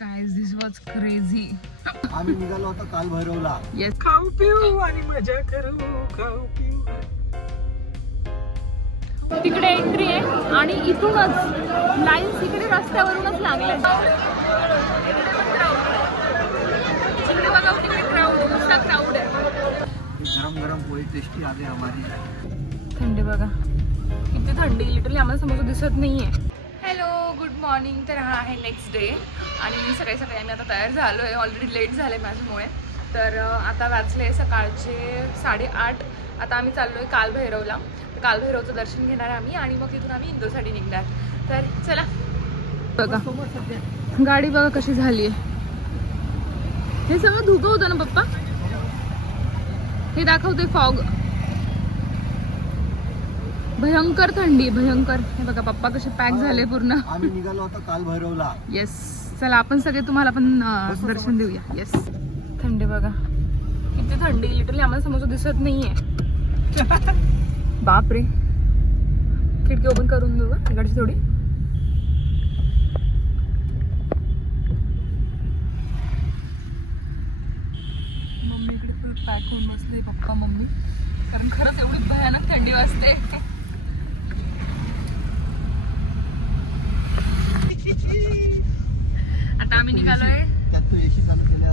Guys, this was crazy. आम्ही निघालो होतो काल भैरवला. Yes. खाऊ पिऊ आणि मजा करू, खाऊ पिऊ. तिकडे एंट्री आहे आणि इथूनच लाईन्स इकडे रस्त्यावरूनच लागले. तिकडे बघा तिकडे क्राऊड, नुसता क्राऊड आहे. गरम गरम पोळी टेस्टी आले हमारी. थंडी बघा किती थंडी, लिटरली आम्हाला समोर दिसत नाहीये. Hello, good morning. तर हा आहे नेक्स्ट डे आणि सकाळी आम्ही आता तयार झालो आहे. ऑलरेडी लेट झालं आहे माझ्यामुळे. तर आता वाजले सकाळचे 8:30. आता आम्ही चाललो आहे कालभैरवला. तर कालभैरवचं दर्शन घेणार आम्ही आणि मग तिथून आम्ही इंदोरसाठी निघणार. तर चला बघा, गाडी बघा कशी झाली आहे. हे सगळं धुकं होतं ना पप्पा, हे दाखवते फॉग. भयंकर थंडी, भयंकर. हे बघा पप्पा कसे पॅक झाले पूर्ण. आम्ही निघालो होतो काल भैरवला. येस, चला आपण सगळे तुम्हाला पण दर्शन देऊया. येस, थंडी बघा किती थंडी, लिटरली आम्हाला समोर दिसत नाहीये. बापरे, खिडकी ओपन करून देऊ का इकडची थोडी. मम्मी इकडे फुल पॅक होऊन बसले, पप्पा मम्मी, कारण खरंच एवढी भयानक थंडी वाजते. आता आम्ही निघालोय. त्यात तो एसी चालू केला.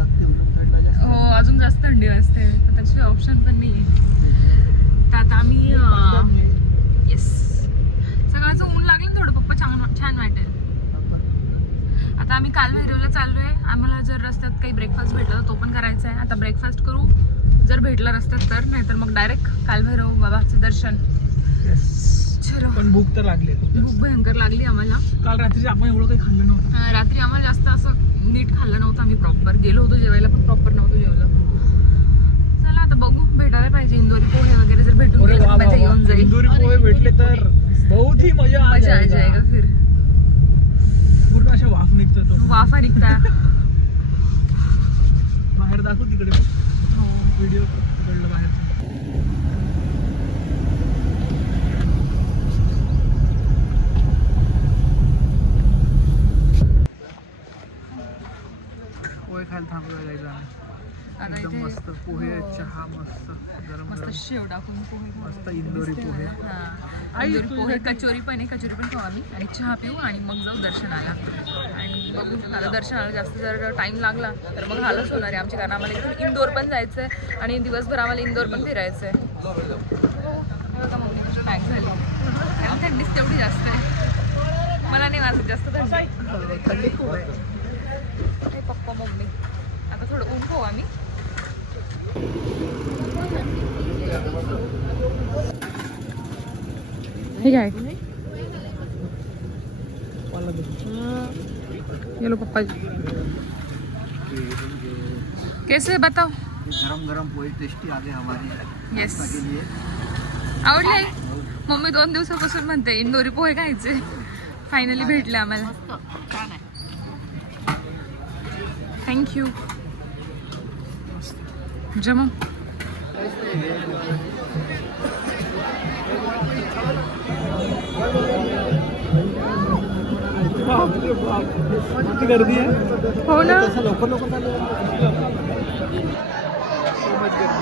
हो, अजून जास्त थंडी वाजते, तर त्याची ऑप्शन पण नाही आहे. तर आता आम्ही येस, सकाळचं ऊन लागलं ना थोडं पप्पा, छान वाटेल. आता आम्ही कालभैरवला चाललोय. आम्हाला जर रस्त्यात काही ब्रेकफास्ट भेटला तर तो पण करायचा आहे. आता ब्रेकफास्ट करू जर भेटला रस्त्यात तर, नाही तर मग डायरेक्ट कालभैरव बाबाचे दर्शन. चलो. पण भूक तर लागली, भूक भयंकर लागली आम्हाला. काल रात्री आपण एवढं काही खाल्लं नव्हतं. रात्री आम्हाला जास्त असं नीट खाल्लं नव्हतं. आम्ही प्रॉपर गेलो होतो जेवायला, पण प्रॉपर नव्हतं जेवलं. चला आता बघू, भेटायला पाहिजे इंदोरी पोहे वगैरे जर भेटून गेले तर मजा येऊन जाईल. इंदोरी पोहे भेटले तर बहुत ही मजा आ जाएगा. फिर पूर्ण अशा वाफ निघतो तो. वाफा निघता. बाहेर दाखव तिकडे व्हिडिओ तिकडलं बाहेर. पोहे खायला थांबलो जायचं आम्ही. एकदम मस्त पोहे, चहा मस्त गरम मस्त गरम. शेव टाकून पोहे खाऊ. मस्त इंदोरी पोहे. इंदोरी पोहे, कचोरी पण आहे, कचोरी पण खाऊ आम्ही आणि चहा पिऊ आणि मग जाऊ दर्शनाला. आणि बघू, आता दर्शनाला जास्त जर टाइम लागला तर मग हालच होणार आहे आमची, कारण आम्हाला इथून इंदोर पण जायचं आहे आणि दिवसभर आम्हाला इंदोर पण फिरायचं आहे. बघा मम्मी कशी पॅक झाली, कारण थंडीच तेवढी जास्त आहे. मला नाही वाजत जास्त थंडी, थंडी खूप आहे. हे पप्पा मम्मी. आता थोडं ऊन खाऊ आम्ही. हे काय ये लो पप्पा जी, कैसे बताओ. गरम गरम पोळी टेस्टी आले हमारी. येस, के लिए आवडले. मम्मी 2 दिवसापासून म्हणते इंदोरी पोहे खायचे. फायनली भेटले आम्हाला. थँक्यू. जमा किती गर्दी आहे. हो ना. तसं लवकर लवकर सो मच गर्दी.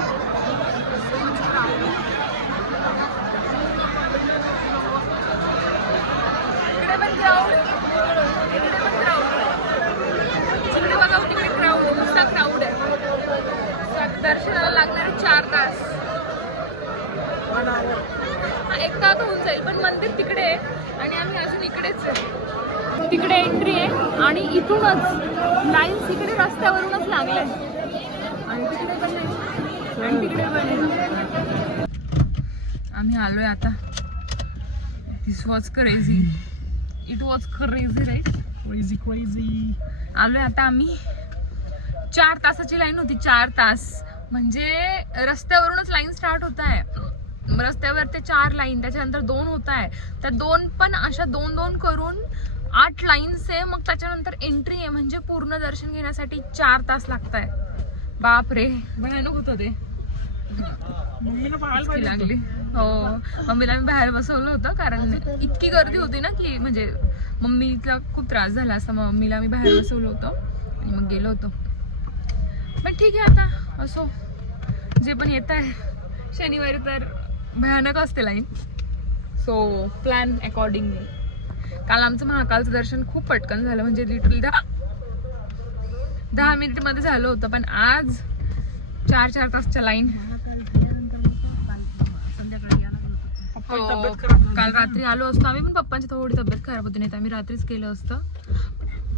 इकडे पण क्राऊड, इकडे पण क्राऊड. तिकडे बघा तिकडे क्राऊड, नुसता क्राऊड आहे. दर्शनाला लागणारे 4 तास. 1 तास होऊन जाईल, पण मंदिर तिकडे आहे आणि आम्ही अजून इकडेच आहे. तिकडे एंट्री आहे आणि इथूनच लाईन्स इकडे रस्त्यावरूनच लागले आणि तिकडे पण नाही आणि तिकडे पण नाही. आम्ही आलोय आता. This was crazy, it was crazy right. Crazy आलोय आता आम्ही. 4 तासाची लाईन होती, 4 तास. म्हणजे रस्त्यावरूनच लाईन स्टार्ट होत आहे. रस्त्यावर ते 4 लाईन, त्याच्यानंतर 2 होत आहे. त्या 2 पण अशा 2-2 करून 8 लाईन्स आहे. मग त्याच्यानंतर एंट्री आहे. म्हणजे पूर्ण दर्शन घेण्यासाठी 4 तास लागत आहे. बाप रे, भयानक होतं ते. मम्मीला पाहायला पाहिजे लागली. हो, मम्मीला मी बाहेर बसवलं होतं कारण इतकी गर्दी होती ना की म्हणजे मम्मीला खूप त्रास झाला असता. मम्मीला मी बाहेर बसवलं होतं. आणि मग गेलो होतो. पण ठीक आहे, आता असो जे पण येत आहे. शनिवारी तर भयानक असते लाईन, सो प्लॅन अकॉर्डिंगली. काल आमचं महाकालचं दर्शन खूप पटकन झालं, म्हणजे लिटरली 10 मिनिटमध्ये झालं होतं. पण आज 4 तासच्या लाईन. काल रात्री आलो असतो आम्ही, पण पप्पांची थोडी तब्येत खराब होती, नाही तर आम्ही रात्रीच केलं असतं.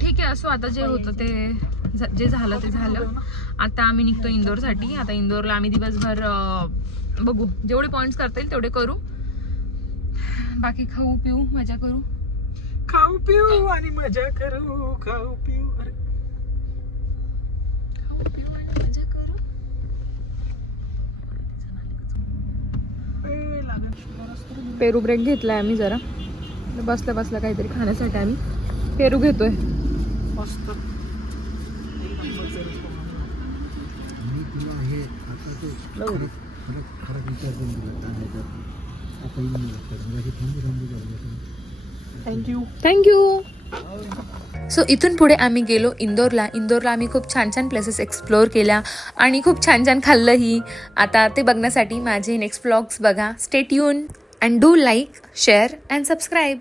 ठीक आहे, असो आता जे होतं ते जे झालं ते झालं. आता आम्ही निघतो इंदोरसाठी. आता इंदोरला आम्ही दिवसभर बघू, जेवढे पॉइंट्स करता येईल तेवढे करू. बाकी खाऊ पिऊ मजा करू. खाऊ पिऊ आणि मजा करू. खाऊ पिऊ आणि मजा करू. पेरू ब्रेक घेतलाय आम्ही जरा. बसल्या बसल्या काहीतरी खाण्यासाठी आम्ही पेरू घेतोय. मस्त. मी तुला हे आता ते खरं विचार करून दिला काय तर आता येऊन लागतं म्हणजे थांबू करतो. थँक्यू. सो इथून पुढे आम्ही गेलो इंदोरला. इंदोरला आम्ही खूप छान छान प्लेसेस एक्सप्लोअर केल्या आणि खूप छान छान खाल्लंही. आता ते बघण्यासाठी माझे नेक्स्ट व्लॉग्स बघा. Stay tune and do like, share and subscribe.